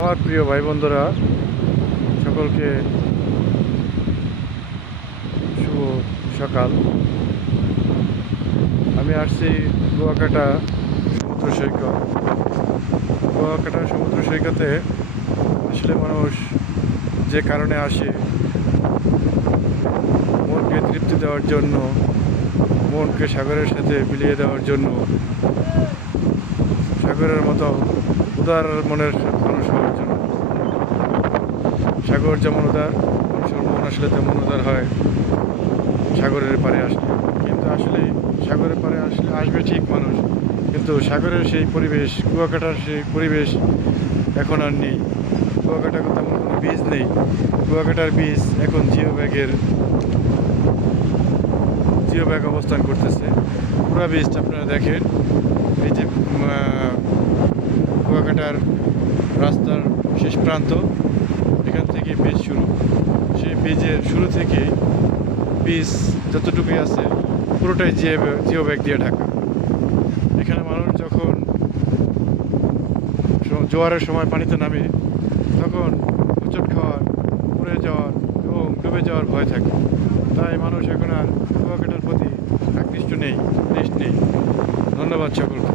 আমার প্রিয় ভাই বন্ধুরা, সকলকে শুভ সকাল। আমি আসছি কুয়াকাটা সমুদ্র সৈকত। কুয়াকাটা সমুদ্র সৈকতে আসলে মানুষ যে কারণে আসে মনকে তৃপ্তি দেওয়ার জন্য, মনকে সাগরের সাথে মিলিয়ে দেওয়ার জন্য, সাগরের মতো উদার মনের মানুষ হওয়ার জন্য। সাগর যেমন উদার, মানুষের মন আসলে তেমন উদার হয় সাগরের পাড়ে আসলে। কিন্তু আসলে সাগরের পাড়ে আসলে আসবে ঠিক মানুষ, কিন্তু সাগরের সেই পরিবেশ, কুয়াকাটার সেই পরিবেশ এখন আর নেই। কুয়াকাটার তেমন কোনো বীজ নেই। কুয়াকাটার বীজ এখন জিও ব্যাগ অবস্থান করতেছে। পুরো বীজটা আপনারা দেখেন, এই যে কুয়াকাটার রাস্তার শেষ প্রান্ত, এখান থেকে বীজ শুরু। সেই বীজের শুরু থেকে বীজ যতটুকুই আছে পুরোটাই জিও ব্যাগ দিয়ে ঢাকা। এখানে মানুষ যখন জোয়ারের সময় পানিতে নামে, তখন হোঁচট খাওয়ার, পড়ে যাওয়ার এবং ডুবে যাওয়ার ভয় থাকে। তাই মানুষ এখন আর কুয়াকাটার প্রতি আকৃষ্ট নেই, নেই। ধন্যবাদ সকলকে।